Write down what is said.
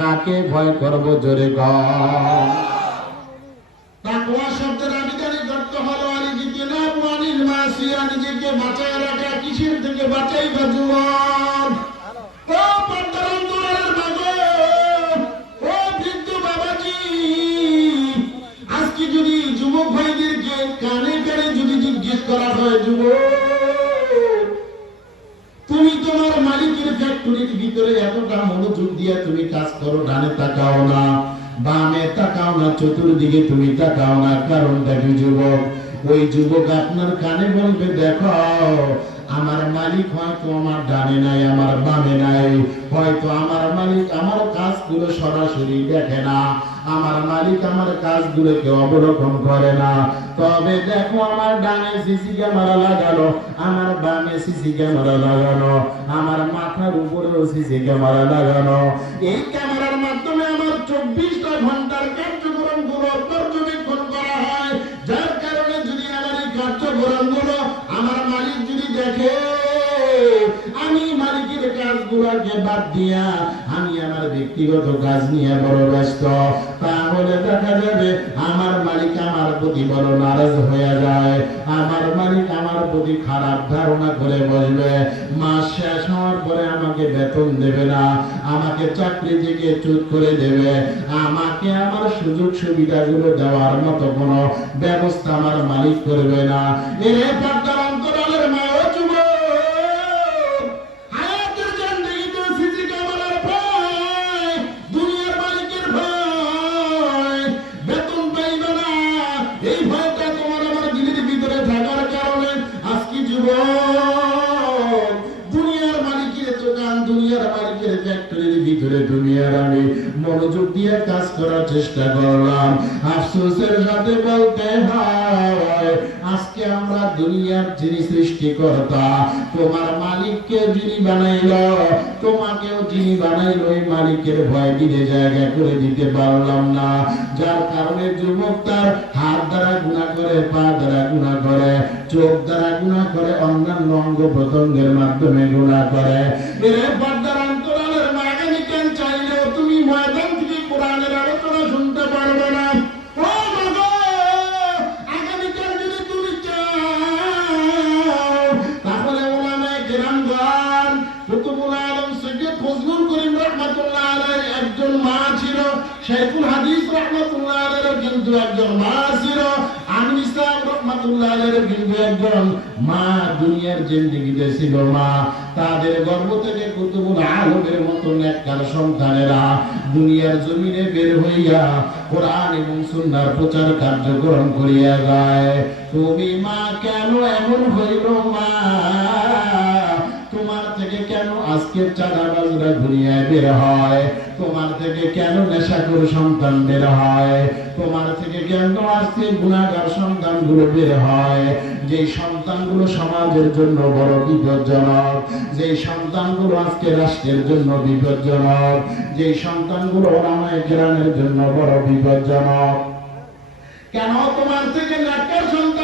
কাকে ভয় করব জোরে গণ। তাকওয়া শব্দের আবিধানিক অর্থ হলো আল-ইজতিনাবু আনিল মাসিয়া, নিজেকে বাঁচায় রাখা। কিসের থেকে বাঁচাইবা যুবক? ও পর্দার অন্তরালের মা গো, ও বৃদ্ধ বাবাজি, আজকে যদি যুবক ভাইদেরকে কানে কানে যদি জিজ্ঞেস করা হয়, যুবক তুমি তোমার মালিকের ফ্যাক্টরির ভিতরে এতটা মনোযোগ দিয়ে তুমি কাজ করো, ডানে তাকাও না, বামে তাকাও না, চতুর্দিকে তুমি তাকাও না, কারণটা কি যুবক? ওই যুবক আপনার কানে বলবে, দেখো আমার মালিক হয়তো আমার ডানে নাই, আমার বামে নাই, হয়তো আমার মালিক আমার কাজগুলো সরাসরি দেখে না, আমার মালিক আমার কাজগুলোকে অবলোকন করে না। তবে দেখো আমার ডানে সিসি ক্যামেরা লাগানো, আমার বামে সিসি ক্যামেরা লাগানো, আমার মাথার উপরেও সিসি ক্যামেরা লাগানো। এই ক্যামেরার মাধ্যমে আমার 24টা ঘন্টার কার্যক্রমগুলো পর্যবেক্ষণ করা হয়, যার কারণে যদি আমার এই কার্যক্রমগুলো আমার মালিক যদি দেখে আমি মালিকের কাজগুলোকে বাদ দিয়া আমি আমার ব্যক্তিগত কাজ নিয়ে বড় ব্যস্ত, তাহলে দেখা যাবে আমার মালিক আমার প্রতি বড় নারাজ হয়ে যায়, আমার মালিক আমার প্রতি খারাপ ধারণা করে বসবে, মাস শেষ হওয়ার পরে আমাকে বেতন দেবে না, আমাকে চাকরি থেকে চুপ করে দেবে, আমাকে আমার সুযোগ সুবিধাগুলো দেওয়ার মতো কোনো ব্যবস্থা আমার মালিক করবে না। এর পর্দার অন্তরালের মা ও যুবক, হায়াতের জিন্দেগিতে সিসি ক্যামেরার ভয়, দুনিয়ার মালিকের ভয়, বেতন পাইবে না, এই ভয়টা তোমার আমার দিলের ভিতরে থাকার কারণে আজকে যুবক দুনিয়ার মালিকের দোকান, দুনিয়ার মালিকের ফ্যাক্টরির ভিতরে তুমি আর আমি মনোযোগ দিয়ে কাজ করার চেষ্টা করলাম। আফসোসের সাথে বলতে হয় আজকে আমরা দুনিয়ার যিনি সৃষ্টিকর্তা, তোমার মালিককে যিনি বানাইল, তোমাকেও যিনি বানাইল, ওই মালিকের ভয় দিতে জায়গা করে দিতে পারলাম না, যার কারণে যুবক তার হাত দ্বারা গুনাহ করে, পা দ্বারা গুনাহ করে, চোখ দ্বারা গুনাহ করে, অন্যান্য অঙ্গ প্রত্যঙ্গের মাধ্যমে গুনাহ করে। এর পর্দার অন্তরালের মা, আগামীকাল চাইলেও তুমি ময়দান থেকে কোরআনের আলোচনা শুনতে পারবে না। ও বাবা, আগামীকাল যদি তুমি চাও তাহলে ওলামায়ে কেরামগণ, কুতুবুল আলম সৈয়দ ফজলুল করিম রাহমাতুল্লাহ আলাইহি একজন মা ছিল, শাইখুল হাদিস রাহমাতুল্লাহ আলাইহি কিন্তু একজন মা ছিল, আমিন ইসলাম রাহমাতুল্লাহ আলাইহি কিন্তু একজন মা, দুনিয়ার জিন্দেগিতে ছিল মা। তাদের গর্ভ থেকে কুতুবুল আলমের মতো নেককার সন্তানেরা দুনিয়ার জমিনে বের হইয়া কোরআন এবং সুন্নাহর প্রচার কার্যক্রম করিয়া যায়। তুমি মা কেন এমন হইল মা? তোমার থেকে কেন আজকে চাঁদাবাজরা দুনিয়ায় বের হয়? তোমার থেকে কেন নেশাখোর সন্তান বের হয়? তোমার থেকে কেন আজকে গুনাহগার সন্তানগুলো বের হয়? যেই সন্তানগুলো সমাজের জন্য বড় বিপজ্জনক, যেই সন্তানগুলো আজকে রাষ্ট্রের জন্য বিপজ্জনক, যেই সন্তানগুলো ওলামায়ে কেরামের জন্য বড় বিপজ্জনক, কেন তোমার থেকে নেককার সন্তান